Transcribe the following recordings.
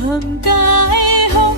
हम गाए हो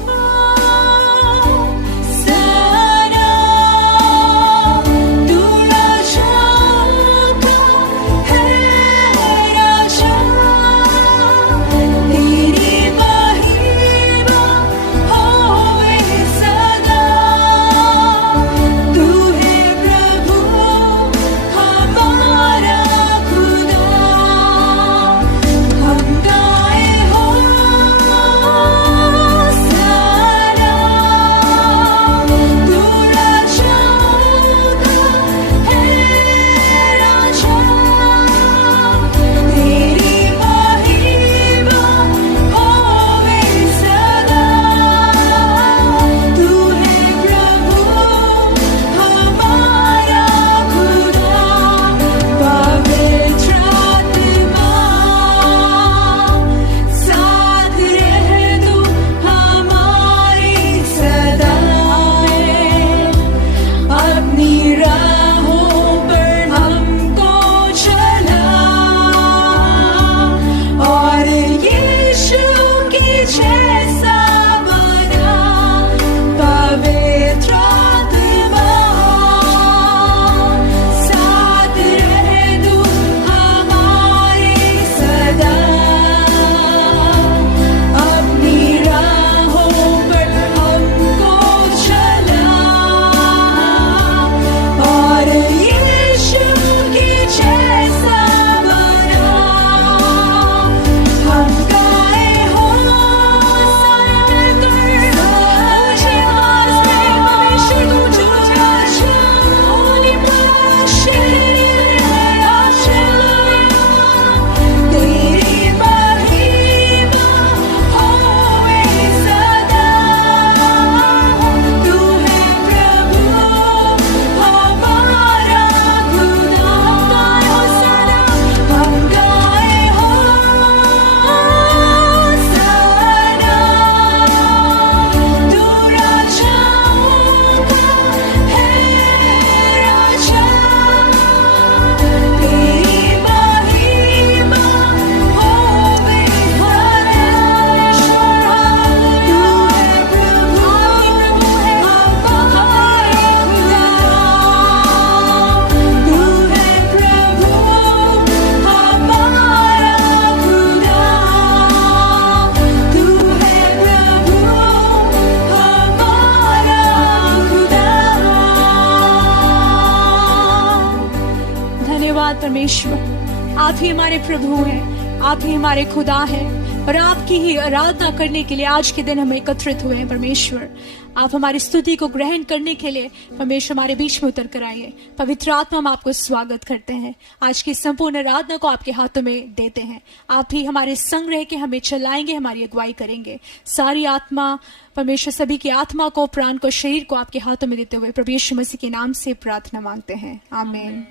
परमेश्वर, आप ही हमारे प्रभु हैं, आप ही हमारे खुदा हैं और आपकी ही आराधना करने के लिए आज के दिन हम एकत्रित हुए हैं। परमेश्वर, आप हमारी स्तुति को ग्रहण करने के लिए परमेश्वर हमारे बीच में उतर कर आइए। पवित्र आत्मा, हम आपको स्वागत करते हैं। आज की संपूर्ण आराधना को आपके हाथों में देते हैं। आप ही हमारे संग रह के हमें चलाएंगे, हमारी अगुवाई करेंगे। सारी आत्मा परमेश्वर, सभी की आत्मा को, प्राण को, शरीर को आपके हाथों में देते हुए प्रभु यीशु मसीह के नाम से प्रार्थना मांगते हैं, आमीन।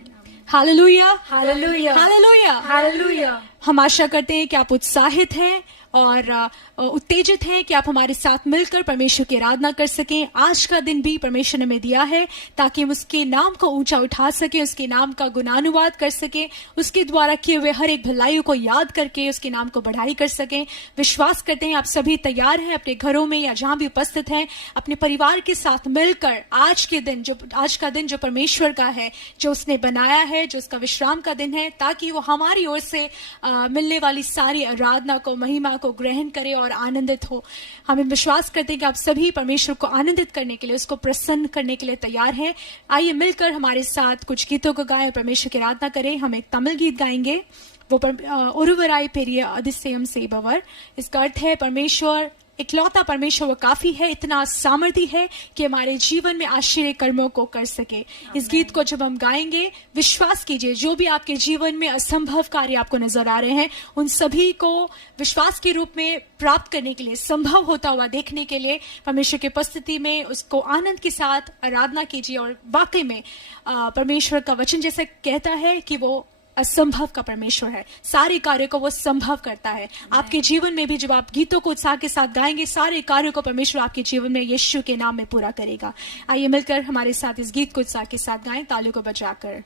Hallelujah, hallelujah, hallelujah, hallelujah. हम आशा करते हैं कि आप उत्साहित हैं और उत्तेजित हैं कि आप हमारे साथ मिलकर परमेश्वर की आराधना कर सकें। आज का दिन भी परमेश्वर ने हमें दिया है ताकि हम उसके नाम को ऊंचा उठा सकें, उसके नाम का गुणानुवाद कर सकें, उसके द्वारा किए हुए हर एक भलाइयों को याद करके उसके नाम को बढ़ाई कर सकें। विश्वास करते हैं आप सभी तैयार हैं अपने घरों में या जहां भी उपस्थित हैं, अपने परिवार के साथ मिलकर आज का दिन जो परमेश्वर का है, जो उसने बनाया है, जो उसका विश्राम का दिन है, ताकि वो हमारी ओर से मिलने वाली सारी आराधना को, महिमा को ग्रहण करे और आनंदित हो। हम विश्वास करते हैं कि आप सभी परमेश्वर को आनंदित करने के लिए, उसको प्रसन्न करने के लिए तैयार हैं। आइए मिलकर हमारे साथ कुछ गीतों को गाएं और परमेश्वर की आराधना करें। हम एक तमिल गीत गाएंगे, वो ओरुवराई पेरिय अधिसयम सेबवर। इसका अर्थ है परमेश्वर इकलौता परमेश्वर वो काफी है, इतना सामर्थी है कि हमारे जीवन में आश्चर्य कर्मों को कर सके। इस गीत को जब हम गाएंगे, विश्वास कीजिए जो भी आपके जीवन में असंभव कार्य आपको नजर आ रहे हैं, उन सभी को विश्वास के रूप में प्राप्त करने के लिए, संभव होता हुआ देखने के लिए परमेश्वर की उपस्थिति में उसको आनंद के साथ आराधना कीजिए। और वाकई में परमेश्वर का वचन जैसे कहता है कि वो असंभव का परमेश्वर है, सारे कार्य को वो संभव करता है। आपके जीवन में भी जब आप गीतों को उत्साह के साथ गाएंगे, सारे कार्यों को परमेश्वर आपके जीवन में यीशु के नाम में पूरा करेगा। आइए मिलकर हमारे साथ इस गीत को उत्साह के साथ गाएं, तालियों को बजाकर।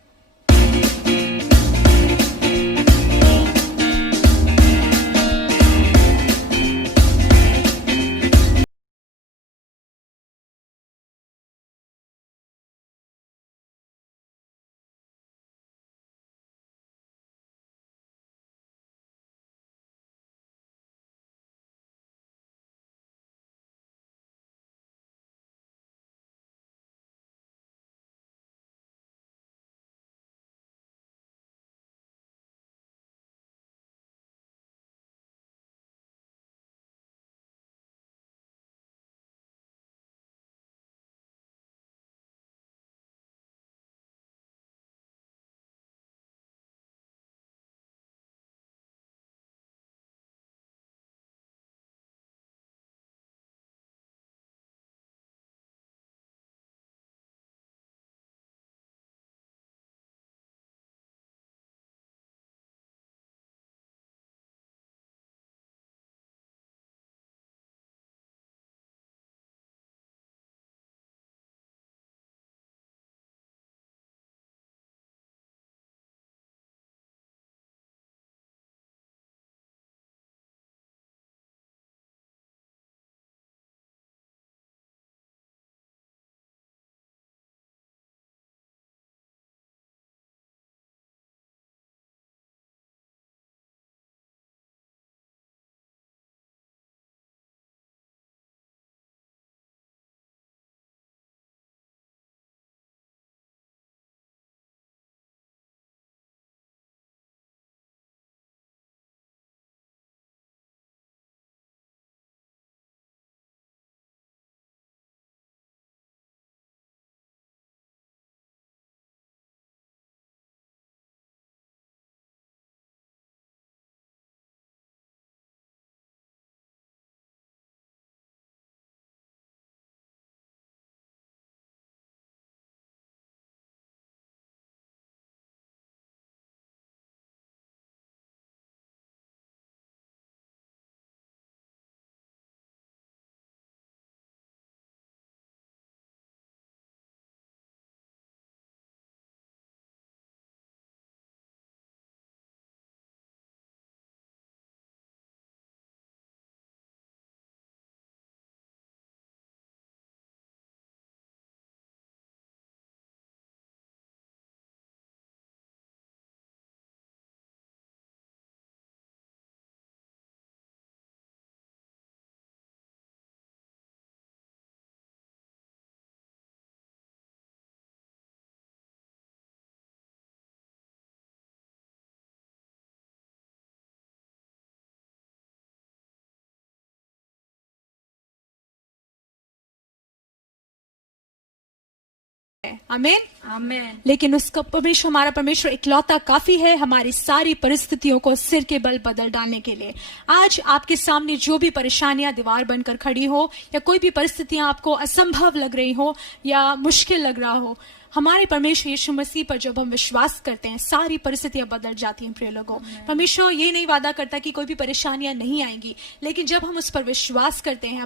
आमीन आमेन। लेकिन उसका परमेश्वर, हमारा परमेश्वर इकलौता काफी है हमारी सारी परिस्थितियों को सिर के बल बदल डालने के लिए। आज आपके सामने जो भी परेशानियां दीवार बनकर खड़ी हो या कोई भी परिस्थितियां आपको असंभव लग रही हो या मुश्किल लग रहा हो, हमारे परमेश्वर यीशु मसीह पर जब हम विश्वास करते हैं सारी परिस्थितियां बदल जाती हैं। प्रिय लोगों, परमेश्वर ये नहीं वादा करता कि कोई भी परेशानियां नहीं आएंगी, लेकिन जब हम उस पर विश्वास करते हैं,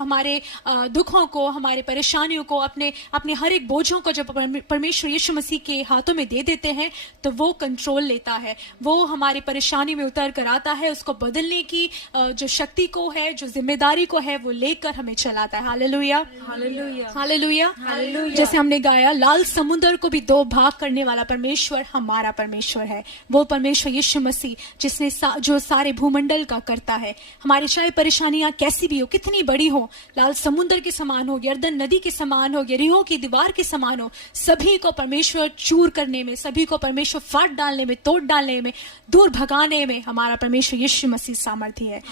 हमारे दुखों को, हमारे परेशानियों को, अपने हर एक बोझों को जब परमेश्वर यीशु मसीह के हाथों में दे देते हैं तो वो कंट्रोल लेता है, वो हमारी परेशानी में उतर कर आता है, उसको बदलने की जो शक्ति को है, जो जिम्मेदारी को है, वो लेकर हमें चलाता है। Hallelujah, hallelujah, hallelujah, hallelujah. जैसे हमने गाया, लाल समुद्र को भी दो भाग करने वाला परमेश्वर हमारा परमेश्वर है। वो परमेश्वर यीशु मसीह जिसने जो सारे भूमंडल का करता है। हमारी चाहे परेशानियां कैसी भी हो, कितनी बड़ी हो, लाल समुद्र के समान हो, यरदन नदी के समान हो, यरीहो की दीवार के समान हो, सभी को परमेश्वर चूर करने में, सभी को परमेश्वर फाड़ डालने में, तोड़ डालने में, दूर भगाने में हमारा परमेश्वर यीशु मसीह सामर्थ्य है।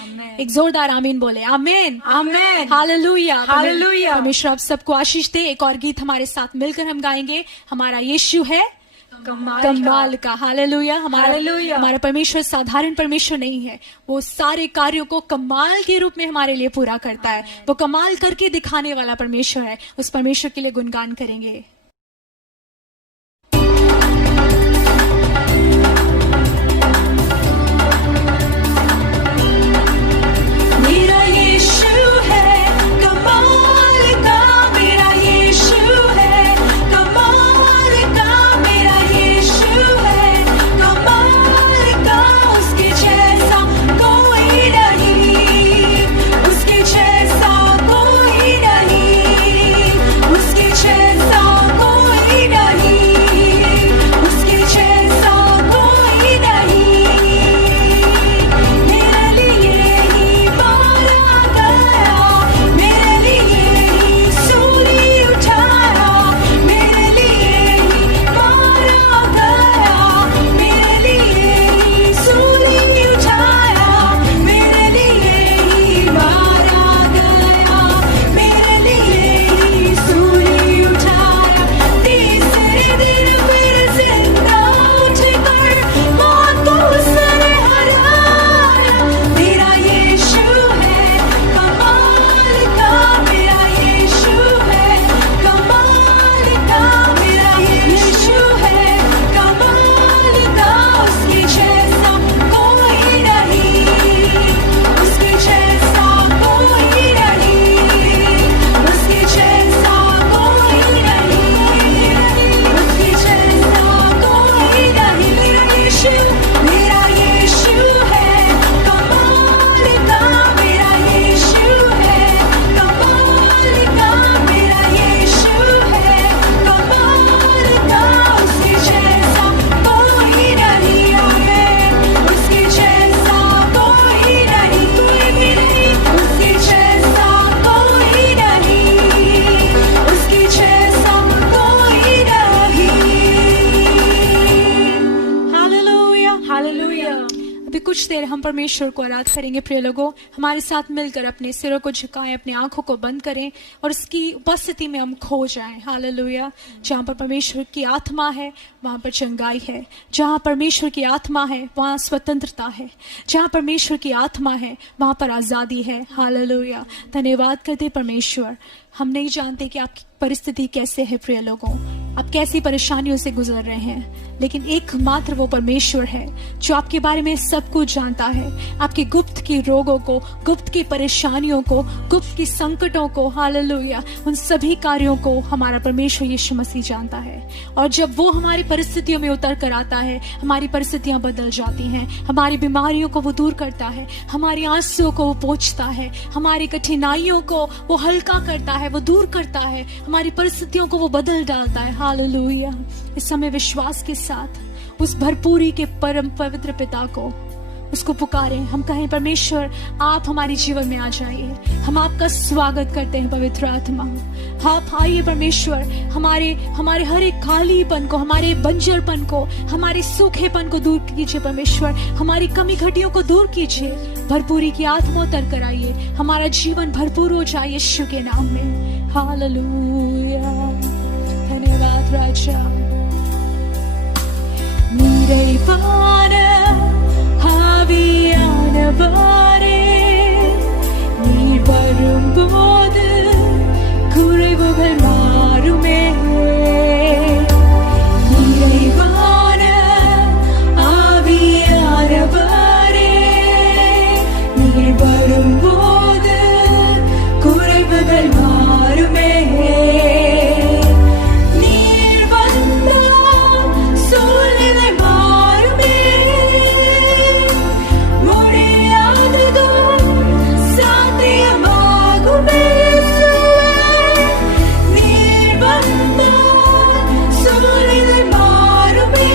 एक जोरदार आमीन बोले। आमीन, आमेन, हालेलुया, हालेलुया। परमेश्वर आप सबको आशीष दे। एक और गीत हमारे साथ मिलकर हम गाएंगे, हमारा यीशु है कमाल का। हालेलुया, हमारा परमेश्वर साधारण परमेश्वर नहीं है, वो सारे कार्यों को कमाल के रूप में हमारे लिए पूरा करता है। वो कमाल करके दिखाने वाला परमेश्वर है। उस परमेश्वर के लिए गुणगान करेंगे। मेरा यीशु है कमाल का, मेरा यीशु है कमाल का, मेरा यीशु है कमाल का। उसके जैसा कोई नहीं, उसके जैसा कोई नहीं, उसके जैसा कोई नहीं, उसके जैसा कोई नहीं। मेरे लिए ही मारा गया, मेरे लिए ही सूली उठाया, मेरे लिए ही मारा गया, मेरे लिए ही सूली उठाया, मेरे लिए ही मारा गया, मेरे लिए ही सूली उठाया। तीसरे दिन फिर जिंदा उठकर मौत को उसने हराया। मेरा यीशु है कमाल का, मेरा यीशु है कमाल का, मेरा यीशु है कमाल का। उसके जैसा कोई नहीं, उसके जैसा कोई नहीं, उसके जैसा कोई नहीं, उसके जैसा कोई नहीं। मेरा यीशु है कमाल का, मेरा यीशु है कमाल का, मेरा यीशु है कमाल का। उसके जैसा कोई नहीं, आमीन, उसके जैसा कोई नहीं, कोई भी नहीं, उसके जैसा कोई नहीं, उसके जैसा कोई नहीं। Hallelujah, hallelujah. अभी कुछ देर हम परमेश्वर को आराधना करेंगे। प्रिय लोगों, हमारे साथ मिलकर अपने सिरों को झुकाएं, अपनी आंखों को बंद करें और उसकी उपस्थिति में हम खो जाएं। हालेलुया। जहाँ पर परमेश्वर की आत्मा है वहाँ पर चंगाई है, जहाँ परमेश्वर की आत्मा है वहाँ स्वतंत्रता है, जहाँ परमेश्वर की आत्मा है वहाँ पर आज़ादी है। हालेलुया। धन्यवाद करते परमेश्वर। हम नहीं जानते कि आपकी परिस्थिति कैसे है प्रिय लोगों, आप कैसी परेशानियों से गुजर रहे हैं, लेकिन एकमात्र वो परमेश्वर है जो आपके बारे में सब कुछ जानता है। आपके गुप्त की रोगों को, गुप्त की परेशानियों को, गुप्त की संकटों को, हालेलुया, उन सभी कार्यों को हमारा परमेश्वर यीशु मसीह जानता है। और जब वो हमारी परिस्थितियों में उतर कर आता है, हमारी परिस्थितियां बदल जाती हैं, हमारी बीमारियों को वो दूर करता है, हमारी आंसुओं को वो पोंछता है, हमारी कठिनाइयों को वो हल्का करता है, वो दूर करता है, हमारी परिस्थितियों को वो बदल डालता है। हालेलुया। इस समय विश्वास के साथ उस भरपूरी के परम पवित्र पिता को, उसको पुकारें। हम कहें परमेश्वर आप हमारे जीवन में आ जाइए, हम आपका स्वागत करते हैं पवित्र आत्मा। आप आइए परमेश्वर, हमारे हर एक खालीपन को, हमारे बंजरपन को, हमारे सूखेपन को दूर कीजिए परमेश्वर, हमारी कमी घटियों को दूर कीजिए। भरपूरी की आत्मा उतर कर आइए, हमारा जीवन भरपूर हो जाए यीशु के नाम में। हालेलुया। धन्यवाद ராஜா. நிறைவான ஆவியானவரே, நீர் வரும்போது குறைவுகள் மாறுமே. நிறைவான ஆவியானவரே, நீர் வரும்போது குறைவுகள் மாறுமே. நீர் வந்தால் சூழ்நிலை மாறுமே. முடியாததும் சாத்தியமாகுமே. நீர் வந்தால் சூழ்நிலை மாறுமே.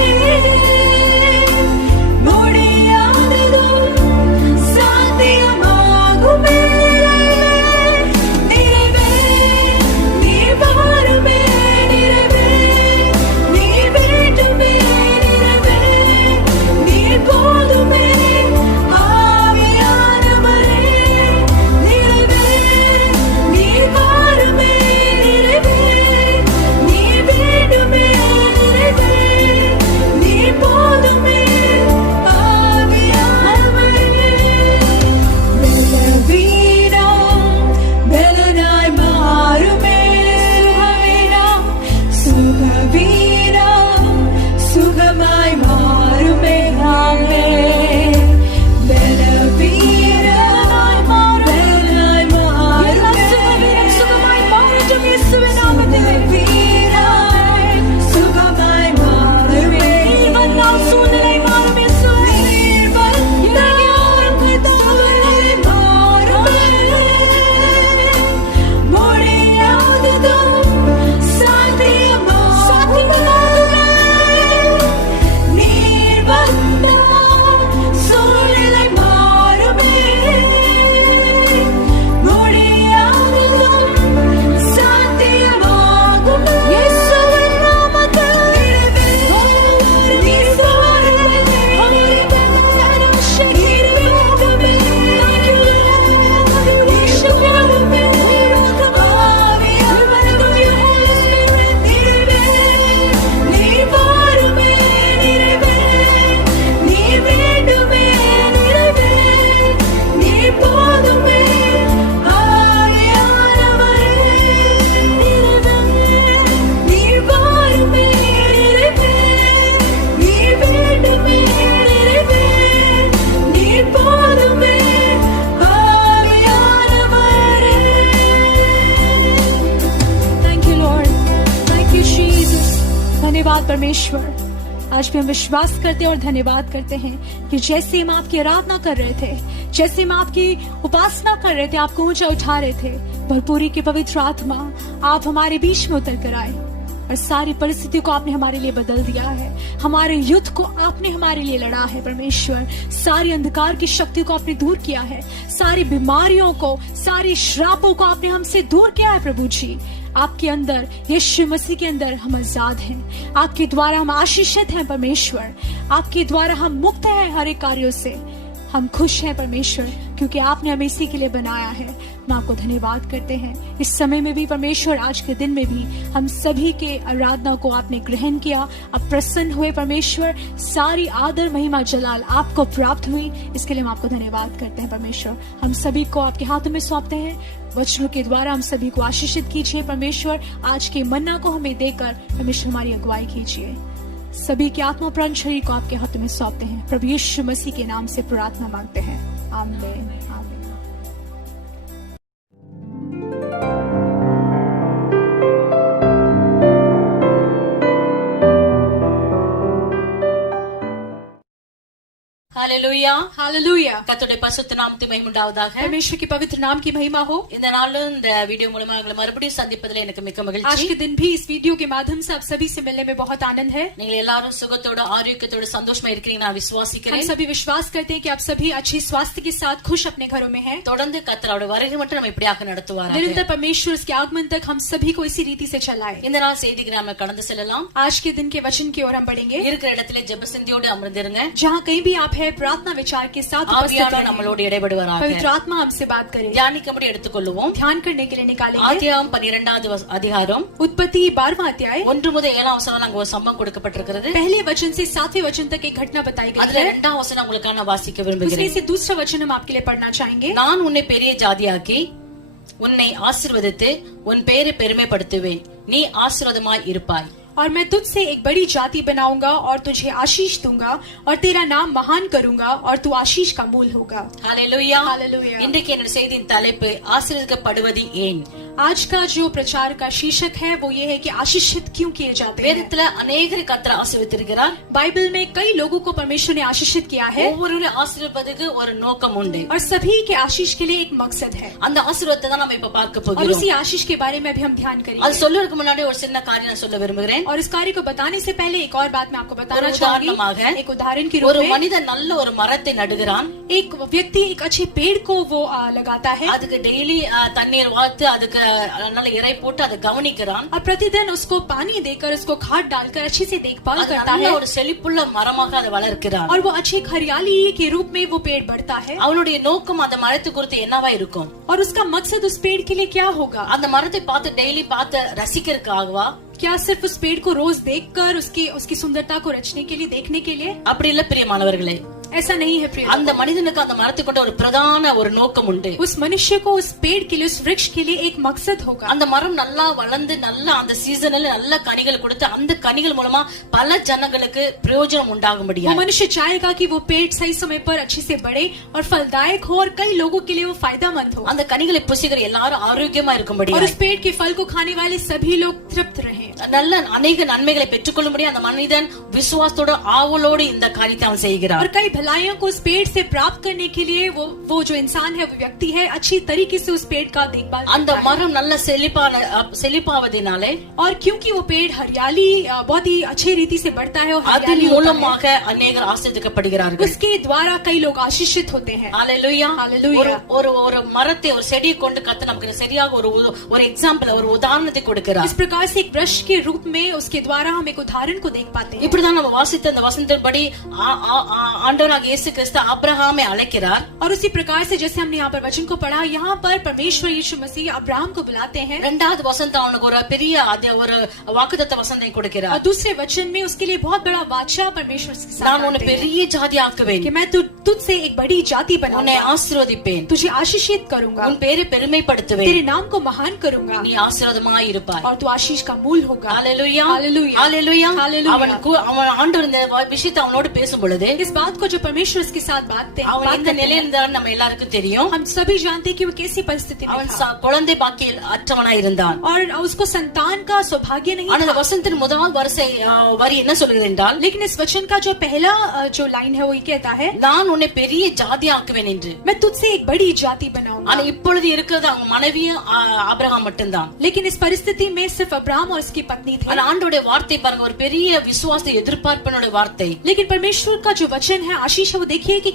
முடியாததும் சாத்தியமாகுமே. நிறைவே நீர் வாருமே. நிறைவே நீர் வேண்டுமே. நிறைவே நீர் போதுமே. ஆவியானவரே, நிறைவே நீர் வாருமே. நிறைவே நீர் வேண்டுமே. நிறைவே நீர் போதுமே. ஆவியானவரே, பலவீனம் பலனாய் மாறுமே. சுகவீனம் சுகமாய் மாறுமே. ஆமென். பலவீனம் பலனாய் மாறுமே. சுகமாய் மாறட்டும் இயேசுவின் நாமத்தில். பலவீனம் சுகமாய் மாறுமே. நீர் வந்தால் சூழ்நிலை மாறும் இயேசுவே. நீர் வந்தால் சூழ்நிலை மாறுமே. முடியாததும் சாத்தியமாகுமே. நீர் வந்தால் சூழ்நிலை மாறுமே. முடியாததும் சாத்தியமாகுமே. இயேசுவின் நாமத்தில். நீர் வாருமே. நீர் வேண்டுமே. நீர் வாருமே. ஆவியானவரே, நிறைவே நீர் வாருமே. நிறைவே நீர் வேண்டுமே. நிறைவே நீர் போதுமே. ஆவியானவரே, நிறைவே நீர் வாருமே. நிறைவே நீர் வேண்டுமே. நிறைவே நீர் போதுமே. ஆவியானவரே. Thank you Lord. Thank you Jesus. धन्यवाद परमेश्वर. आज भी हम विश्वास करते हैं और धन्यवाद करते हैं कि जैसे हम आपकी आराधना कर रहे थे, जैसे हम आपकी उपासना कर रहे थे, आपको ऊंचा उठा रहे थे, भरपूरी की पवित्र आत्मा आप हमारे बीच में उतर कर आए और सारी परिस्थिति को आपने हमारे लिए बदल दिया है. हमारे युद्ध को आपने हमारे लिए लड़ा है परमेश्वर. सारी अंधकार की शक्ति को आपने दूर किया है. सारी बीमारियों को, सारी श्रापों को आपने हमसे दूर किया है प्रभु जी. आपके अंदर, यीशु मसीह के अंदर हम आजाद हैं. आपके द्वारा हम आशीषित हैं परमेश्वर. आपके द्वारा हम मुक्त हैं हर एक कार्यों से. हम खुश हैं परमेश्वर, क्योंकि आपने हमें इसी के लिए बनाया है. हम आपको धन्यवाद करते हैं. इस समय में भी परमेश्वर, आज के दिन में भी हम सभी के आराधना को आपने ग्रहण किया. आप प्रसन्न हुए परमेश्वर. सारी आदर महिमा जलाल आपको प्राप्त हुई. इसके लिए हम आपको धन्यवाद करते हैं परमेश्वर. हम सभी को आपके हाथों में सौंपते हैं. वचनों के द्वारा हम सभी को आशीषित कीजिए परमेश्वर. आज के मन्ना को हमें देकर परमेश्वर हमारी अगुवाई कीजिए. सभी के आत्मा प्राण शरीर को आपके हाथों में सौंपते हैं. प्रभु यीशु मसीह के नाम से प्रार्थना मांगते हैं. आमीन. आमीन. ஹalleluya. हालेलुया. கர்த்தருடைய பரிசுத்த நாமத்துக்கு மகிமை உண்டாவதாக. परमेश्वर के पवित्र नाम की महिमा हो. இந்த நாளும் இந்த வீடியோ மூலமா உங்களை மறுபடியும் சந்திப்பதில் எனக்கு மிக்க आज மகிழ்ச்சி. के दिन भी इस वीडियो के माध्यम से आप सभी से मिलने में बहुत आनंद है. நீங்க எல்லாரும் சுகத்தோட ஆரோக்கியத்தோட சந்தோஷமா இருக்கீங்க நான் हम விசுவாசிக்கிறேன். सभी विश्वास करते हैं कि आप सभी अच्छी स्वास्थ्य के साथ खुश अपने घरों में हैं. தொடர்ந்து கர்த்தரோட வருகை மட்டும் நம்ம இப்படியாக நடத்துவாராக. निरंतर परमेश्वर के आगमन तक हम सभी को इसी रीति से चलाए. இந்த நாள் செய்திக்கு நாம கடந்து செல்லலாம். आज के दिन के वचन की ओर हम बढ़ेंगे. இருக்கிற இடத்துல ஜெப சிந்தியோடு அமர்ந்திருங்க. जहाँ कहीं भी आप है है प्रार्थना विचार के साथ उपस्थित ஆவியானவர் रहें। நம்மளோடு இடைபடுவாராக. पवित्र आत्मा हमसे बात करे। தியானிக்கும்படி எடுத்துக்கொள்வோம். ध्यान करने के लिए निकालेंगे। ஆதியாகமம் 12வது அதிகாரம் उत्पत्ति 12वां अध्याय 1 முதல் 7ஆம் வசனம் அங்க ஒரு சம்பவம் கொடுக்கப்பட்டிருக்கிறது. पहले वचन से 7वें वचन तक एक घटना बताई गई அதுல है। 2ஆம் வசனம் உங்களுக்கு நான் வாசிக்க उसमें விரும்புகிறேன். से दूसरा वचन हम आपके लिए पढ़ना चाहेंगे। நான் உன்னை பெரிய ஜாதியாக்கி உன்னை ஆசீர்வதித்து உன் பெயரை பெருமைப்படுத்துவேன். நீ ஆசீர்வாதமாய் இருப்பாய். और मैं तुझसे एक बड़ी जाति बनाऊंगा और तुझे आशीष दूंगा और तेरा नाम महान करूंगा और तू आशीष का मूल होगा। ஹalleluya. हालेलुया। இன்றைக்கு என்னோட செய்தியின் தலைப்பு ஆசீர்வதிக்கப்படுவது ஏன். आज का जो प्रचार का शीर्षक है वो ये है कि आशीषित क्यों किए जाते हैं। வேதத்துல अनेகரை கர்த்தர் ஆசீர்வதித்திருக்கிறார். बाइबल में कई लोगों को परमेश्वर ने आशीषित किया है ஒவ்வொருவரையும் ஆசீர்வதிப்பதற்கு ஒரு நோக்கம் உண்டு. और सभी के आशीष के लिए एक मकसद है। அந்த ஆசீர்வாதத்தை தான் நாம இப்ப பார்க்க और போகிறோம். उसी आशीष के बारे में भी हम ध्यान அது करेंगे। சொல்றதுக்கு முன்னாடி ஒரு சின்ன காரியம் நான் சொல்ல விரும்புகிறேன். और इस कार्य को बताने से पहले एक और बात मैं आपको बताना ஒரு चाहूंगी। உதாரணமாக, एक उदाहरण के ஒரு रूप में மனிதன் நல்ல ஒரு மரத்தை நடுகிறான். एक व्यक्ति एक अच्छे पेड़ को वो लगाता है அதுக்கு டெய்லி தண்ணீர் வார்த்து அதுக்கு நல்ல இறை போட்டு அதை கவனிக்கிறான். और प्रतिदिन उसको पानी देकर उसको खाद डालकर अच्छे से देखभाल அது करता நல்ல है ஒரு செழிப்புள்ள மரமாக அதை வளர்க்கிறான். और वो अच्छी हरियाली के रूप में वो पेड़ बढ़ता है। அவனுடைய நோக்கம் அந்த மரத்தை குறித்து என்னவா இருக்கும். और उसका मकसद उस पेड़ के लिए क्या होगा। அந்த மரத்தை பார்த்து டெய்லி பார்த்து ரசிக்கிறதுக்காகவா, क्या सिर्फ उस पेड़ को रोज देखकर उसकी सुंदरता को रचने के लिए देखने के लिए। அப்படி இல்ல பிரியமானவர்களே. ऐसा नहीं है प्रिय। அந்த மனிதனுக்கு அந்த மரத்தை கொண்ட ஒரு பிரதான ஒரு நோக்கம் உண்டு. उस मनुष्य को उस पेड़ के लिए उस वृक्ष के लिए एक मकसद होगा। அந்த மரம் நல்லா வளர்ந்து நல்லா அந்த சீசன்ல நல்ல கனிகள் கொடுத்து அந்த கனிகள் மூலமா பல ஜனங்களுக்கு பிரயோஜனம் वो உண்டாகும்படியா मनुष्य चाहेगा कि वो पेड़ सही समय पर अच्छे से बढ़े और फलदायक हो और कई लोगों के लिए वो फायदेमंद हो அந்த கனிகளை புசிக்கிற எல்லாரும் ஆரோக்கியமா இருக்கும்படியா और उस पेड़ के फल को खाने वाले सभी लोग तृप्त रहे நல்ல अनेक நன்மைகளை பெற்றுக்கொள்ளும்படி அந்த மனிதன் விசுவாசத்தோட ஆவலோடு இந்த காரியத்தை அவன் செய்கிறான். और कई भलाइयों को उस पेड़ से प्राप्त करने के लिए वो जो इंसान है वो व्यक्ति है अच्छी तरीके से उस पेड़ का देखभाल அந்த करता है। மரம் நல்ல செழிப்பாவதினாலே और क्योंकि वो पेड़ हरियाली बहुत ही अच्छे रीति से बढ़ता है और அதன் हरियाली होता है, மூலமாக अनेகர் ஆசீர்வதிக்கப்படுகிறார்கள். उसके द्वारा कई लोग आशीषित होते हैं। ஹalleluya. हालेलुया। ஒரு ஒரு ஒரு மரத்தை ஒரு செடியை கொண்டு கர்த்தர் நமக்கு சரியாக ஒரு எக்ஸாம்பிள் ஒரு உதாரணத்தை கொடுக்கிறார். इस प्रकार से एक वृक्ष के रूप में उसके द्वारा हम एक उदाहरण को देख पाते हैं। இப்படிதான் நம்ம வாசித்த அந்த வசனத்தின்படி ஆண்டவராக இயேசு கிறிஸ்து ஆபிரகாமை அழைக்கிறார். और उसी प्रकार से जैसे हमने यहाँ पर वचन को पढ़ा, यहाँ पर परमेश्वर यीशु मसीह अब्राहम को बुलाते हैं। இரண்டாவது வசனத்தை அவனுக்கு ஒரு பெரிய ஒரு வாக்குத்தத்த வசனத்தை और கொடுக்கிறார். दूसरे वचन में उसके लिए बहुत बड़ा वाचा परमेश्वर के साथ நான் உன்னை आते हैं பெரிய ஜாதி ஆக்குவேன், कि मैं तुझसे एक बड़ी जाति உன்னை बनाऊंगा, ஆசீர்வதிப்பேன், तुझे आशीषित करूंगा, உன் பேரை பெருமைப்படுத்துவேன், तेरे नाम को महान करूंगा நீ ஆசீர்வாதமாய் இருப்பாய். और तू आशीष का मूल होगा। ஹalleluya. हालेलुया। ஹalleluya. हालेलुया। அவன் ஆண்டவர் இந்த விஷயத்தை அவனோடு பேசும் பொழுது इस बात को जो परमेश्वर उसके साथ அவன் எந்த நிலையில இருந்தாலும் நம்ம எல்லாருக்கும் தெரியும். हम सभी जानते हैं कि वो कैसी परिस्थिति में அவன் था குழந்தை பாக்கியம் அற்றவனாய் இருந்தான். और उसको संतान का सौभाग्य नहीं ஆனா था। வசனத்தின் முதல் வரி என்ன சொல்கிறது என்றால், लेकिन इस वचन का जो पहला जो लाइन है वो ये कहता है, நான் உன்னை பெரிய ஜாதி ஆக்குவேன் என்று. मैं तुझसे एक बड़ी जाति बनाऊंगा। ஆனா இப்பொழுது இருக்கிறது அவங்க மனைவியும் ஆபிரகாம் மட்டும்தான். लेकिन इस परिस्थिति में सिर्फ अब्राहम और उसकी पत्नी थे। ஆனா ஆண்டவருடைய வார்த்தை பாருங்க, ஒரு பெரிய விசுவாசத்தை எதிர்பார்ப்பினுடைய வார்த்தை. लेकिन परमेश्वर का जो वचन है आशीष है, वो देखिए कि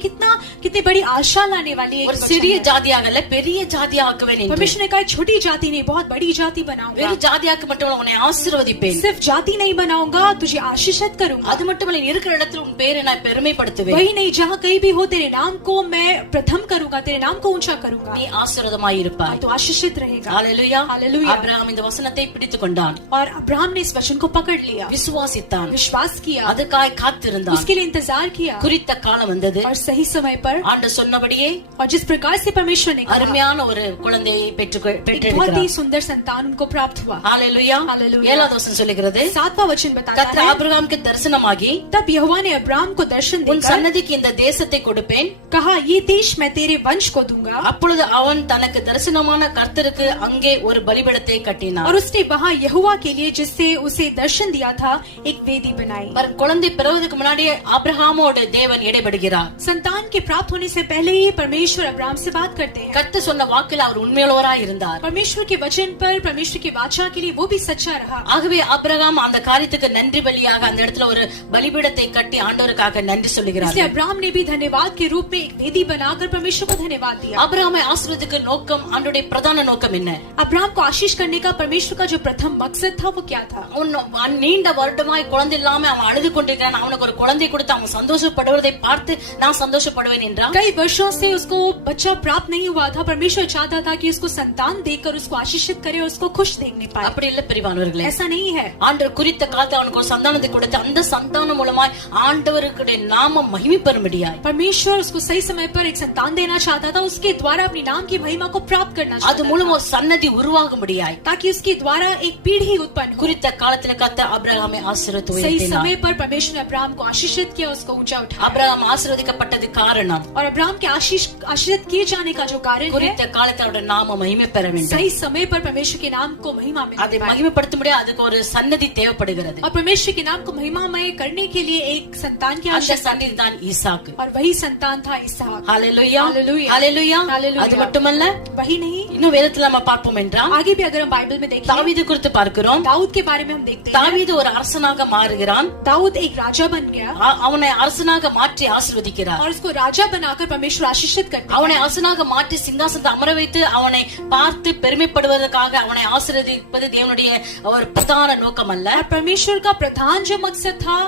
कितनी बड़ी आशा लाने वाली है। ஒரு சிறிய ஜாதியாக பெரிய ஜாதி ஆக்குவேன் என்று. परमेश्वर ने कहा छोटी जाति नहीं, बहुत बड़ी जाति बनाऊंगा। வெறும் ஜாதியாக்க மட்டும் உன்னை ஆசீர்வதிப்பேன், सिर्फ जाति नहीं बनाऊंगा, तुझे आशीषित करूंगा। அது மட்டுமல்ல நீ இருக்கிற இடத்துல உன் பேரை நான் பெருமைப்படுத்துவேன், वही नहीं, जहाँ कहीं भी हो तेरे नाम को मैं प्रथम करूंगा, तेरे नाम को ऊंचा करूंगा, நீ ஆசீர்வாதமாய் இருப்பாய். तो आशीषित रहेगा। ஹalleluya. हालेलुया। ஆபிரகாம் இந்த வசனத்தை பிடித்துக் கொண்டான், और अब्राहम ने इस वचन को पकड़ लिया, விசுவாசித்தான், विश्वास किया, அதுக்காய் காத்திருந்தான். उसके लिए इंतजार किया குறித்த காலம் வந்தது. और सही समय पर ஆண்டவர் சொன்னபடியே और जिस प्रकार से परमेश्वर ने कहा, அருமையான ஒரு குழந்தையை एक बहुत பெற்றெடுக்கிறார். ही सुंदर संतान उनको प्राप्त हुआ। ஹalleluya. हालेलुया। 7வது வசனம் சொல்லுகிறது, 7वां वचन बताता கர்த்தர் है, ஆபிரகாமுக்கு தரிசனமாகி तब यहोवा ने अब्राहम को दर्शन உன் देकर சன்னதிக்கு இந்த தேசத்தை கொடுப்பேன், कहा, ये देश मैं तेरे वंश को दूंगा। அப்பொழுது அவன் தனக்கு தரிசனமான கர்த்தருக்கு அங்கே ஒரு பலிபீடத்தை கட்டினான். और उसने वहाँ यहोवा के लिए जिससे उसे दर्शन दिया था एक वेदी बनाई। குழந்தை பிறவதற்கு முன்னாடியே ஆபிரகாமோடு தேவன் இடைபடுகிறார். संतान के प्राप्त होने से पहले ही परमेश्वर अब्राहम से बात करते हैं। கர்த்தர் சொன்ன வாக்கில் அவர் உண்மையுள்ளவராய் இருந்தார். परमेश्वर के वचन पर, परमेश्वर के वाचा के लिए वो भी सच्चा रहा। ஆகவே ஆபிரகாம் அந்த காரியத்துக்கு நன்றி பலியாக அந்த இடத்துல ஒரு பலிபீடத்தை கட்டி ஆண்டவருக்காக நன்றி சொல்லுகிறார். इसलिए अब्राहम ने भी धन्यवाद के रूप में एक वेदी बनाकर परमेश्वर को धन्यवाद दिया। ஆபிரகாமை ஆசீர்வதிக்க நோக்கம், ஆண்டவருடைய பிரதான நோக்கம் என்ன? अब्राहम को आशीष करने का परमेश्वर का जो प्रथम मकसद था वो क्या था? அவன் நீண்ட வருடமாய் குழந்தை இல்லாம அவன் அழுது கொண்டிருக்கிறான். அவனுக்கு ஒரு குழந்தை கொடுத்து அவன் சந்தோஷப்படுவதை பார்த்து நான் சந்தோஷப்படுவேன் என்றான். कई वर्षों से उसको बच्चा प्राप्त नहीं हुआ था. परमेश्वर चाहता था कि उसको संतान देकर उसको आशीषित करे और उसको खुश देखने पाए. அப்படி இல்ல பிரியமானவர்களே, ऐसा नहीं है. ஆண்டவர் குறித்த காலத்தில் அவனுக்கு ஒரு சந்தானத்தை கொடுத்து அந்த சந்தானம் மூலமாய் ஆண்டவருடைய நாமம் மகிமைப்படும்படியாய் परमेश्वर उसको सही समय पर एक संतान देना चाहता था. उसके द्वारा अपनी नाम की महिमा को प्राप्त करना चाहता அது மூலம் ஒரு சன்னதி உருவாகும்படியாய், ताकि उसके द्वारा एक पीढ़ी उत्पन्न हो. குறித்த காலத்தில் கர்த்தர் ஆபிரகாமை ஆசீர்வதித்து सही உயர்த்தினார். समय पर परमेश्वर ने अब्राहम को आशीषित किया, उसको ऊंचा उठाया. ஆபிரகாம் ஆசீர்வதிக்கப்பட்டது காரணம் और अब्राहम के आशीषित किए जाने का जो कारण है, குறித்த காலத்தில் அவருடைய நாம மகிமை பெற வேண்டும். सही समय पर परमेश्वर के नाम को महिमा मिलनी அதை पाए. மகிமைப்படுத்த முடியாது, அதுக்கு ஒரு சன்னதி தேவைப்படுகிறது. और परमेश्वर के नाम को महिमामय करने के लिए एक संतान की அந்த आवश्यकता சன்னதி தான் ஈசாக்கு. और वही संतान था इसहाक. ஹalleluya Hallelujah. ஹalleluya. Hallelujah. அது மட்டுமல்ல, वही नहीं, இன்னும் வேதத்துல நம்ம பார்ப்போம் என்றால் आगे भी अगर हम बाइबल में देखें தாவீது குறித்து பார்க்கிறோம். दाऊद के बारे में हम देखते हैं. தாவீது ஒரு அரசனாக மாறுகிறான். दाऊद एक राजा बन गया அவனை அரசனாக மாற்றி ஆசீர்வதிக்கிறார். और उसको राजा बनाकर परमेश्वर आशीषित करते हैं. அவனை அரசனாக மாற்றி சிங்காசனத்தை அமர வைத்து அவனை பார்த்து பெருமைப்படுவதற்காக அவனை ஆசீர்வதிப்பது தேவனுடைய ஒரு பிரதான நோக்கம் அல்ல. और परमेश्वर का प्रधान जो मकसद था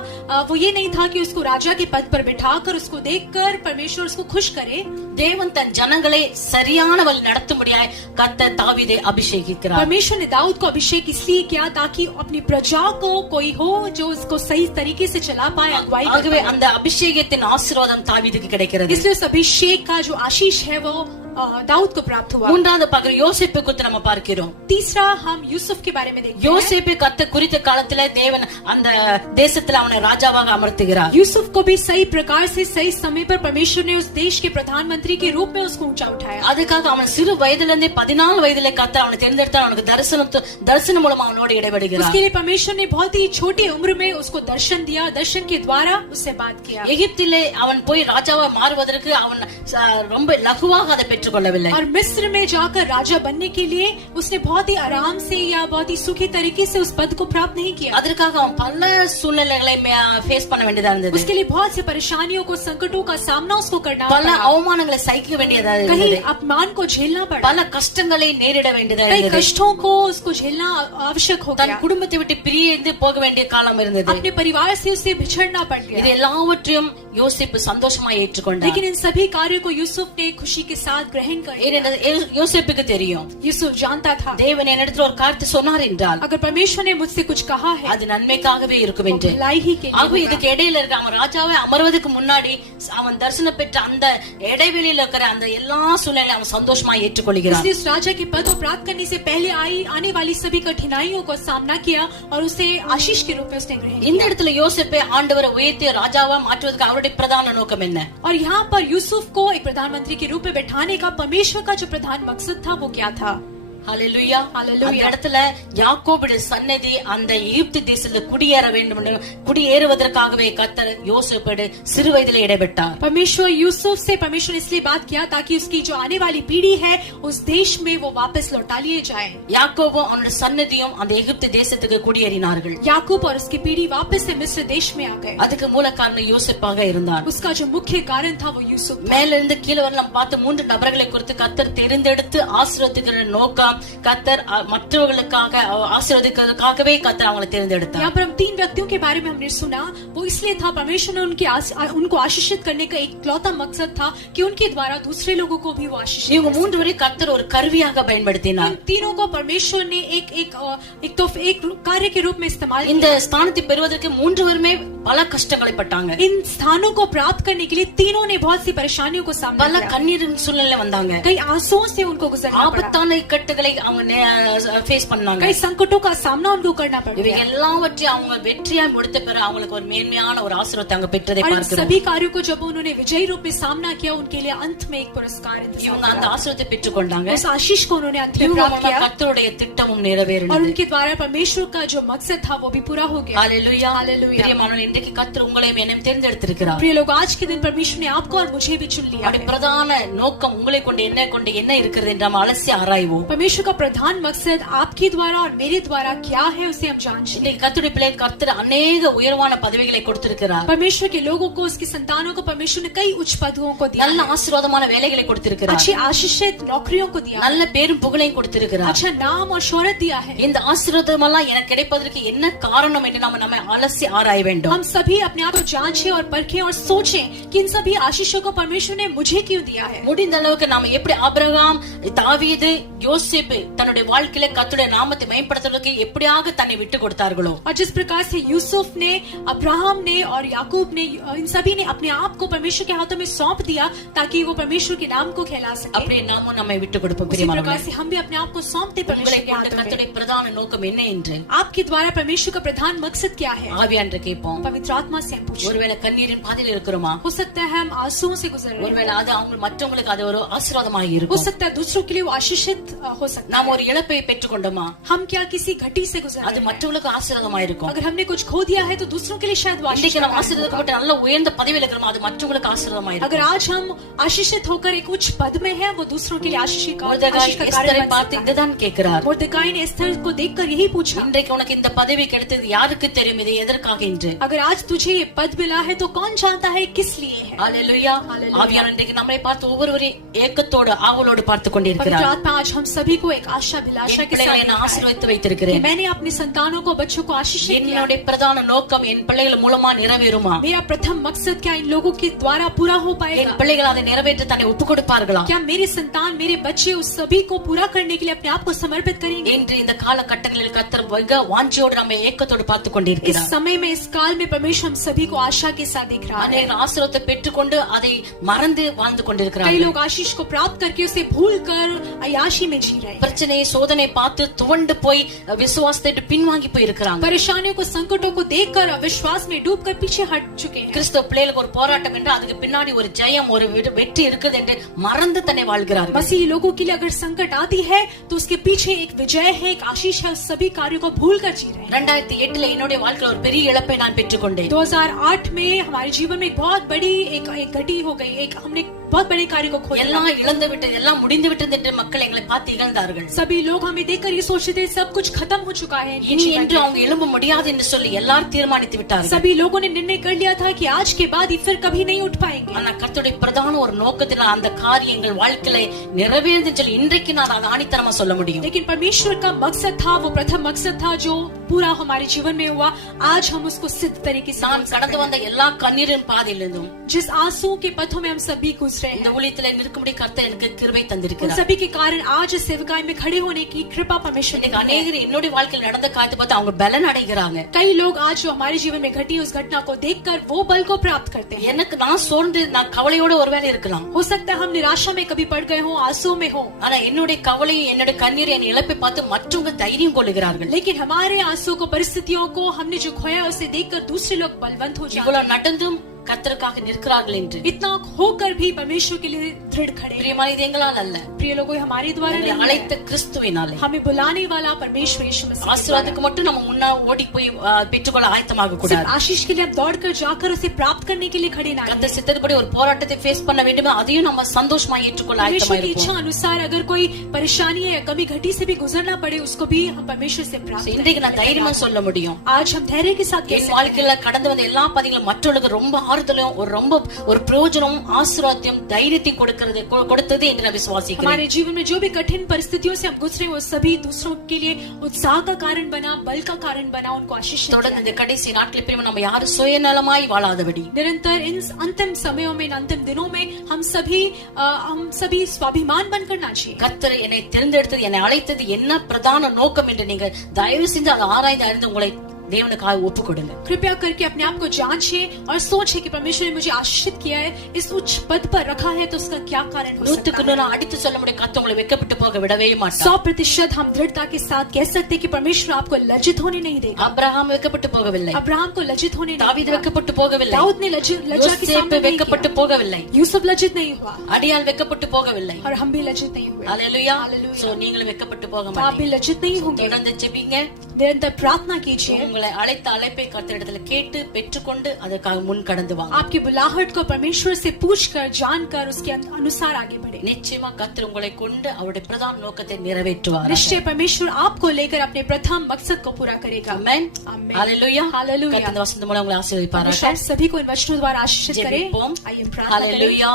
वो ये नहीं था कि उसको राजा के पद पर बिठाकर उसको देखकर परमेश्वर उसको खुश करे. தேவன் தன் ஜனங்களை சரியான வழி நடத்தும்படியாய் கர்த்தர் தாவீதை அபிஷேகிக்கிறார். परमेश्वर ने दाऊद को अभिषेक इसलिए किया ताकि अपनी प्रजा को कोई हो जो उसको सही तरीके से चला पाए, अगुवाई कर ஆகவே पाए. அந்த அபிஷேகத்தின் ஆசீர்வாதம் தாவீதுக்கு கிடைக்கிறது. इसलिए उस अभिषेक का जो आशीष है वो दाऊद को प्राप्त हुआ. மூன்றாவது பகுதி யோசேப்பை குறித்து நம்ம பார்க்கிறோம். तीसरा हम यूसुफ के बारे में देखते हैं. யோசேப்பை கர்த்தர் குறித்த காலத்துல தேவன் அந்த தேசத்துல அவனை ராஜாவாக அமர்த்துகிறார். यूसुफ को भी सही प्रकार से सही समय पर परमेश्वर ने उस देश के प्रधानमंत्री के रूप में उसको ऊंचा उठाया. அதுக்காக அவன் சிறு வயதிலிருந்தே 14 வயதிலே கர்த்தர் அவனை தேர்ந்தெடுத்தார். அவனுக்கு தரிசனம் மூலமா அவனோடு இடைபடுகிறார். उसके लिए परमेश्वर ने बहुत ही छोटी उम्र में उसको दर्शन दिया. दर्शन के द्वारा उससे बात किया. எகிப்திலே அவன் போய் ராஜாவா மாறுவதற்கு அவன் ரொம்ப லகுவாக அதை பெற்றுக்கொள்ளவில்லை. और मिस्र में जाकर राजा बनने के लिए उसने बहुत ही आराम से या बहुत ही सुखी तरीके से उस पद को प्राप्त नहीं किया. அதற்காக அவன் பல சூழ்நிலைகளை ஃபேஸ் பண்ண வேண்டியதா இருந்தது. उसके लिए बहुत से परेशानियों को, संकटों का सामना उसको करना பல पड़ा. அவமானங்களை சகிக்க வேண்டியதா कहीं இருந்தது. अपमान को झेलना पड़ा. பல கஷ்டங்களை நேரிட வேண்டியதா कई இருந்தது. कष्टों को उसको झेलना आवश्यक हो தன் गया. குடும்பத்தை விட்டு பிரிந்து போக வேண்டிய காலம் இருந்தது. अपने परिवार से उसे बिछड़ना पड़ இது गया. எல்லாவற்றையும் யோசேப்பு சந்தோஷமா ஏற்றுக்கொண்டார். लेकिन इन सभी कार्यों को यूसुफ ने खुशी के साथ ग्रहण कर लिया. யோசேப்புக்கு தெரியும், यूसुफ जानता था தேவன் என்னிடத்தில் ஒரு காரியத்தை சொன்னார் என்றால் अगर परमेश्वर ने मुझसे कुछ कहा है அது நன்மைக்காகவே இருக்கும் वो என்று. भलाई ही के लिए ஆகவே होगा. இதுக்கு இடையில இருக்க அவன் ராஜாவை அமர்வதற்கு முன்னாடி அவன் தரிசனம் பெற்ற அந்த இடைவெளியில இருக்கிற அந்த எல்லா சூழ்நிலையும் அவன் சந்தோஷமா ஏற்றுக்கொள்கிறான். इसलिए उस राजा के पद को प्राप्त करने से पहले आने वाली सभी कठिनाइयों को सामना किया और उसे आशीष के रूप में उसने ग्रहण இந்த किया. இடத்துல யோசேப்பை ஆண்டவரை உயர்த்தி ராஜாவா மாற்றுவதற்கு அவருடைய பிரதான நோக்கம் என்ன? और यहाँ पर यूसुफ को एक प्रधानमंत्री के रूप में बैठाने का परमेश्वर का जो प्रधान मकसद था वो क्या था? ஹalleluya. Hallelujah. அந்த இடத்துல யாக்கோபுடைய சன்னதி அந்த எகிப்து தேசத்துல குடியேற வேண்டும் என்று குடியேறுவதற்காகவே கர்த்தர் யோசேப்போடு சிறு வயதிலே இடைப்பட்டார். परमेश्वर यूसुफ से परमेश्वर ने इसलिए बात किया ताकि उसकी जो आने वाली पीढ़ी है उस देश में वो वापस लौटा लिए जाए. யாக்கோபும் அவனுடைய சன்னதியும் அந்த எகிப்து தேசத்துக்கு குடியேறினார்கள். याकूब और उसकी पीढ़ी वापस से मिस्र देश में आ गए. அதுக்கு மூல காரணம் யோசேப்பாக இருந்தார். उसका जो मुख्य कारण था वो यूसुफ था. மேல இருந்து கீழே வரை நம்ம பார்த்த 3 நபர்களை குறித்து கர்த்தர் தெரிந்தெடுத்து ஆசீர்வதிக்கிற நோக்கம் கர்த்தர் மற்றவர்களுக்காக ஆசீர்வதிக்கிறதுக்காகவே கர்த்தர் அவங்களை தேர்ந்தெடுத்தார். यहाँ पर हम 3 व्यक्तियों के बारे में हमने सुना. वो इसलिए था परमेश्वर ने उनको आशीषित करने का एक लौता मकसद था कि उनके द्वारा दूसरे लोगों को भी वो आशीष. இவங்க 3 பேரை கர்த்தர் ஒரு கருவியாக பயன்படுத்தினார். इन तीनों को परमेश्वर ने एक कार्य के रूप में इस्तेमाल இந்த किया. ஸ்தானத்தை பெறுவதற்கு 3 பேருமே பல கஷ்டங்களை பட்டாங்க. इन स्थानों को प्राप्त करने के लिए तीनों ने बहुत सी परेशानियों को सामना பல किया. கண்ணீரின் சூழ்நிலை வந்தாங்க. कई आंसुओं से उनको गुजरना पड़ा. ஆபத்தான இக்கட்டுகளை அவங்க ஃபேஸ் பண்ணாங்க. कई संकटों का सामना उनको करना पड़ा. இவை எல்லாவற்றையும் அவங்க வெற்றியாய் முடித்த பிறகு அவங்களுக்கு ஒரு மேன்மையான ஒரு ஆசீர்வாதத்தை அவங்க பெற்றதை और इन பார்க்கிறோம். सभी कार्यों को जब उन्होंने विजयी रूप में सामना किया उनके लिए अंत में एक पुरस्कार இவங்க அந்த ஆசீர்வாதத்தை பெற்றுக்கொண்டாங்க. उस आशीष को उन्होंने अंत में இவங்க प्राप्त மூலமா किया கர்த்தருடைய திட்டமும் और நிறைவேறினது. उनके द्वारा परमेश्वर का जो मकसद था वो भी पूरा हो गया. ஹalleluya. हालेलुया. பிரியமானவர்களே, இன்றைக்கு கர்த்தர் உங்களையும் என்னையும் தேர்ந்தெடுத்திருக்கிறார். प्रिय लोग, आज के दिन परमेश्वर ने आपको और मुझे भी चुन लिया அவருடைய है. பிரதான நோக்கம் உங்களை கொண்டு என்ன இருக்கிறது என்று நாம் அலசி ஆராய்வோம். परमेश्वर परमेश्वर का प्रधान मकसद आपके द्वारा और मेरे द्वारा क्या है उसे हम जान जाए। இன்னைக்கு கர்த்தருடைய பிள்ளை கர்த்தர் अनेक உயர்வான பதவிகளை கொடுத்திருக்கிறார். परमेश्वर के लोगों को, उसकी संतानों को परमेश्वर ने कई उच्च पदों को दिया, நல்ல ஆசீர்வாதமான வேலைகளை கொடுத்திருக்கிறார். अच्छी आशीषित नौकरियों को दिया, நல்ல பேரும் புகழையும் கொடுத்திருக்கிறார். अच्छा नाम और शोहरत दिया है। இந்த ஆசீர்வாதமெல்லாம் எனக்கு கிடைப்பதற்கு என்ன காரணம் என்று நாம நம்ம அலசி ஆராய வேண்டும். हम सभी अपने आप को जांचें और परखें और सोचें कि इन सभी आशीषों को परमेश्वर ने मुझे क्यों दिया है। முடிந்த அளவுக்கு நாம எப்படி ஆபிரகாம், தாவீது, யோசேப்பு தன்னுடைய வாழ்க்கையில கர்த்தருடைய நாமத்தை மேம்படுத்துவதற்கு எப்படியாக தன்னை விட்டு கொடுத்தார்களோ, और जिस प्रकार से यूसुफ ने, अब्राहम ने और याकूब ने, इन सभी ने अपने आप को परमेश्वर के हाथों में सौंप दिया ताकि वो परमेश्वर के नाम को कहला सके, அப்படியே நாமும் நம்மை விட்டு கொடுப்போம். उसी प्रकार से हम भी अपने आप को सौंपते परमेश्वर के हाथों में। கர்த்தருடைய பிரதான நோக்கம் என்ன என்று आपके द्वारा परमेश्वर का प्रधान मकसद क्या है, ஆவியானவரை கேட்போம். पवित्र आत्मा से हम पूछें। ஒருவேளை கண்ணீரின் பாதையில் இருக்கிறோமா, हो सकता है हम आंसुओं से गुजर रहे हैं, ஒருவேளை அது அவங்க மற்றவங்களுக்கு அது ஒரு ஆசீர்வாதமாக हो இருக்கும். सकता है दूसरों के लिए वो आशीषित हो सकता நாம் है। ஒரு இழப்பை பெற்றுக்கொண்டோமா, हम क्या किसी घटी से गुजर அது रहे हैं, மற்றவங்களுக்கு ஆசீர்வாதமாக இருக்கும். अगर हमने कुछ खो दिया है तो दूसरों के लिए शायद वो आशीष இன்றைக்கு का நம்ம कारण ஆசீர்வாதப்பட்ட होगा। நல்ல உயர்ந்த பதவியில் இருக்கிறோமா, அது மற்றவங்களுக்கு ஆசீர்வாதமாக अगर இருக்கும். आज हम आशीषित होकर एक उच्च पद में हैं, वो दूसरों के लिए आशीष का மொர்தெகாய் कारण எஸ்தரை बन பார்த்து सकता है। இதுதான் கேட்கிறார். मुर्दगाई ने एस्तर को देखकर यही पूछा, இன்றைக்கு உனக்கு இந்த பதவி கிடைத்தது யாருக்கு தெரியும், இது எதற்காக என்று. अगर आज तुझे ये पद मिला है तो कौन जानता है किस लिए है। ஹalleluya. ஆவியானவர் இன்றைக்கு நம்மை பார்த்து ஒவ்வொருவரையும் ஏக்கத்தோடு ஆவலோடு பார்த்து पवित्र கொண்டிருக்கிறார். आत्मा आज हम सभी को एक आशा अभिलाषा என் के साथ பிள்ளைகளை देख நான் रहा है ஆசீர்வதித்து कि வைத்திருக்கிறேன். मैंने अपने संतानों को, बच्चों को आशीषित किया। என்னுடைய பிரதான நோக்கம் என் பிள்ளைகள் மூலமா நிறைவேறுமா, मेरा प्रथम मकसद क्या इन लोगों के द्वारा पूरा हो என் पाएगा, பிள்ளைகள் அதை நிறைவேற்ற தன்னை ஒப்பு கொடுப்பார்களா क्या मेरे संतान, मेरे बच्चे उस सभी को पूरा करने के लिए अपने आप को समर्पित करेंगे। என்று இந்த காலகட்டங்களில் கர்த்தர் மிக வாஞ்சியோடு நம்ம ஏக்கத்தோடு பார்த்து इस கொண்டிருக்கிறார். समय में, इस काल में परमेश्वर हम सभी को आशा के साथ देख रहा है। அநேக ஆசீர்வாதத்தை பெற்றுக்கொண்டு அதை மறந்து வாழ்ந்து कई கொண்டிருக்கிறார்கள். लोग आशीष को प्राप्त करके उसे भूल कर अयाशी में जी रहे हैं। பிரச்சனை சோதனை பார்த்து துவண்டு போய் விசுவாசத்தை விட்டு பின்வாங்கி போய் இருக்கிறாங்க. परेशानियों को, संकटों को देखकर अविश्वास में डूबकर पीछे हट चुके हैं। கிறிஸ்தவ பிள்ளைகளுக்கு ஒரு போராட்டம் என்று அதுக்கு பின்னாடி ஒரு ஜெயம், ஒரு வெற்றி இருக்குது என்று மறந்து தன்னை வாழ்கிறார்கள். मसीही लोगों के लिए अगर संकट आती है तो उसके पीछे एक विजय है, एक आशीष है, उस सभी कार्यों को भूल कर जी रहे हैं। 2008 என்னுடைய வாழ்க்கையில ஒரு பெரிய இழப்பை நான் பெற்றுக்கொண்டேன். 2008 में हमारे जीवन में एक बहुत बड़ी एक घटी हो गई, एक हमने बहुत बड़े कार्य को खो दिया। எல்லாம் இழந்து விட்டது, எல்லாம் முடிந்து விட்டது என்று மக்கள் எங்களை பார்த்து இகழ்ந்தார்கள். सभी लोग हमें देखकर ये सोचते थे सब कुछ खत्म हो चुका है, இனி என்று அவங்க எழும்ப முடியாது என்று சொல்லி எல்லாரும் தீர்மானித்து விட்டார்கள். सभी लोगों ने निर्णय कर लिया था कि आज के बाद ये फिर कभी नहीं उठ पाएंगे। ஆனா கர்த்தருடைய பிரதான ஒரு நோக்கத்தினால் அந்த காரியங்கள் வாழ்க்கையில நிறைவேறுதுன்னு சொல்லி இன்றைக்கு நான் அதை ஆணித்தரமா சொல்ல முடியும். लेकिन परमेश्वर का मकसद था, वो प्रथम मकसद था जो पूरा हमारे जीवन में हुआ। आज हम उसको सिद्ध तरीके से நான் கடந்து வந்த எல்லா கண்ணீரின் பாதையிலிருந்தும் जिस आंसू के पथों में हम सभी गुजरे இந்த हैं, ஊழியத்துல நிற்கும்படி கர்த்தர் எனக்கு கிருபை उन தந்திருக்கிறார். सभी के कारण आज इस सेवकाई में खड़े होने की कृपा परमेश्वर ने இன்னைக்கு दी है। அநேகர் என்னுடைய வாழ்க்கையில் நடந்த காரியத்தை பார்த்து அவங்க பலன் அடைகிறாங்க. कई लोग आज जो हमारे जीवन में घटी उस घटना को देखकर वो बल को प्राप्त करते हैं। எனக்கு நான் சோர்ந்து நான் கவலையோட ஒருவேளை இருக்கலாம். हो सकता है हम निराशा में कभी पड़ गए हो, आंसुओं में हो, ஆனா என்னுடைய கவலையும் என்னுடைய கண்ணீர் என் இழப்பை பார்த்து மற்றவங்க தைரியம் கொள்ளுகிறார்கள். लेकिन हमारे आंसू को, परिस्थितियों को, हमने जो खोया उसे देखकर दूसरे लोग बलवंत हो जाते हैं। இவ்வளவு நடந்தும் கர்த்தருக்காக நிற்கிறார்கள் என்று. इतना होकर भी परमेश्वर के लिए दृढ़ खड़े हैं। பிரியமான இது எங்களால் அல்ல, प्रिय लोगों, हमारे द्वारा எங்களை नहीं அழைத்த है, கிறிஸ்துவினாலே. हमें बुलाने वाला परमेश्वर यीशु मसीह के ஆசீர்வாதத்துக்கு மட்டும் நம்ம முன்னா ஓடி போய் பெற்றுக்கொள்ள ஆயத்தமாக द्वारा। கூடாது. सिर्फ आशीष के लिए हम दौड़कर जाकर उसे प्राप्त करने के लिए खड़े ना रहें। கர்த்தர் சித்தப்படி ஒரு போராட்டத்தை ஃபேஸ் பண்ண வேண்டும், அதையும் நம்ம சந்தோஷமா ஏற்றுக்கொள்ள ஆயத்தமா परमेश्वर की இருப்போம். इच्छा अनुसार अगर कोई परेशानी या कभी घटी से भी गुजरना पड़े उसको भी हम परमेश्वर से प्राप्त இன்றைக்கு நான் करें। தைரியமா சொல்ல முடியும், आज हम धैर्य के साथ कह என் सकते हैं, வாழ்க்கையில கடந்து வந்த எல்லா பதிகளும் மற்றவர்களுக்கு ரொம்ப ஆறுதலும் ஒரு பிரயோஜனம், ஆசீர்வாதம், தைரியத்தை கொடுத்தது என்று நான் விசுவாசிக்கிறேன். हमारे जीवन में जो भी कठिन परिस्थितियों से हम गुजरे वो सभी दूसरों के लिए उत्साह का कारण बना, बल का कारण बना, उनको आशीष தொடர்ந்து இந்த கடைசி நாட்களில் பிரிவு நம்ம யாரும் சுயநலமாய் வாழாதபடி निरंतर इन अंतिम समयों में, इन अंतिम दिनों में हम सभी स्वाभिमान बनकर नाचिए। கர்த்தர் என்னை தேர்ந்தெடுத்தது, என்னை அழைத்தது என்ன பிரதான நோக்கம் என்று நீங்க தயவு செஞ்சு அதை ஆராய்ந்து அறிந்து உங்களை தேவனுக்காக ஒப்பு கொடுங்க. कृपया करके अपने आप को जांचिए और सोचिए कि परमेश्वर ने मुझे आशीषित किया है, इस उच्च पद पर रखा है, तो उसका क्या कारण हो सकता है। 100% அடித்து சொல்ல முடியும், கர்த்தர் உங்களை வெட்கப்பட்டு போக விடவே மாட்டார். 100% हम दृढ़ता के साथ कह सकते हैं कि परमेश्वर आपको लज्जित होने नहीं देगा। அபிரகாம் வெட்கப்பட்டு போகவில்லை, अब्राहम को लज्जित होने नहीं தாவீது दिया, வெட்கப்பட்டு போகவில்லை, दाऊद ने लज्जा के யோசேப்பு सामने नहीं வெட்கப்பட்டு किया, போகவில்லை, यूसुफ लज्जित नहीं हुआ அடியாள் வெட்கப்பட்டு போகவில்லை. और हम भी लज्जित नहीं हुए। ஹalleluya. Hallelujah. சோ நீங்களும் வெட்கப்பட்டு போக तो आप भी மாட்டீங்க. लज्जित नहीं होंगे। தொடர்ந்து ஜெபிங்க. निरंतर प्रार्थना कीजिए। உங்களை அழைத்த அழைப்பை கர்த்தரிடத்துல கேட்டு பெற்றுக்கொண்டு அதற்காக முன் கடந்து வாங்க. आपकी बुलाहट को परमेश्वर से पूछकर जानकर उसके अनुसार आगे बढ़े। நிச்சயமா கர்த்தர் உங்களை கொண்டு அவருடைய பிரதான நோக்கத்தை நிறைவேற்றுவார். निश्चय परमेश्वर आपको लेकर अपने प्रथम मकसद को पूरा करेगा। आमेन आमेन हालेलुया हालेलुया। கர்த்தர் இந்த வசனம் மூலம் உங்களை ஆசீர்வதிப்பாராக. शायद सभी को इन वचनों द्वारा आशीषित करे। आइए प्रार्थना करें। हालेलुया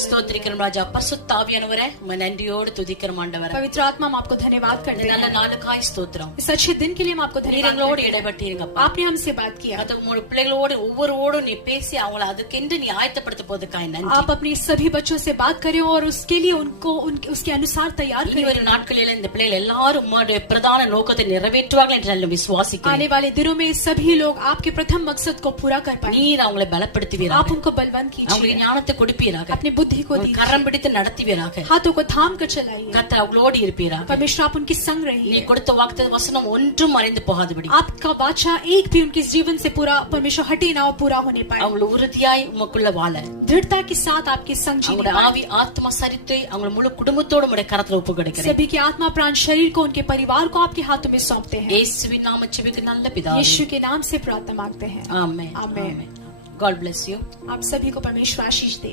ஸ்தோத்திரிக்கிறோம் ராஜா. பரிசுத்த ஆவியானவரே உம்மை நன்றியோடு துதிக்கிறோம் ஆண்டவரே. पवित्र आत्मा हम आपको धन्यवाद करते हैं। நல்ல நாளுக்காய் ஸ்தோத்திரம். इस अच्छे दिन के लिए हम आपको धन्यवाद நீங்களோடு करते हैं। இடைப்பட்டீங்கப்பா. आपने हमसे बात किया। அது உங்களுடைய பிள்ளைகளோடு ஒவ்வொருவரோடும் நீ பேசி அவங்களை அதுக்கென்று நீ ஆயத்தப்படுத்த போதுக்காய் நன்றி. आप अपने सभी बच्चों से बात करें और उसके लिए उनको उसके अनुसार तैयार இனி வரும் நாட்களில் இந்த பிள்ளைகள் எல்லாரும் உம்முடைய பிரதான நோக்கத்தை நிறைவேற்றுவார்கள் என்று நான் விசுவாசிக்கிறேன். आने वाले दिनों में सभी लोग आपके प्रथम मकसद को पूरा कर पाएंगे। நீர் அவங்களை பலப்படுத்துவீராக. आप उनको बलवंत कीजिए। அவங்களுக்கு ஞானத்தை கொடுப்பீராக. अपनी बुद्धि को दीजिए। கரம் பிடித்து நடத்துவீராக. हाथों को थाम कर चलाइए। கர்த்தர் அவங்களோடு இருப்பீராக. परमेश्वर आप उनके संग நீ रहिए। கொடுத்த வாக்குத்த வசனம் ஒன்றும் மறைந்து போகாதபடி आपका वाचा एक भी उनके जीवन से पूरा परमेश्वर हटे ना और पूरा होने पाए। அவங்களை உறுதியாய் உமக்குள்ள வாழ दृढ़ता के साथ आपके संग जीने அவங்களுடைய पाए। ஆவி ஆத்மா சரித்தை அவங்க முழு குடும்பத்தோடு உம்முடைய கரத்துல ஒப்பு கொடுக்கிறேன். सभी के आत्मा प्राण शरीर को उनके परिवार को आपके हाथों में सौंपते हैं। இயேசுவின் நாமத்தில் ஜெபிக்கிறேன் நல்ல பிதாவே. यीशु के नाम से प्रार्थना मांगते हैं। ஆமென் आमेन। God bless you. आप सभी को परमेश्वर आशीष दे।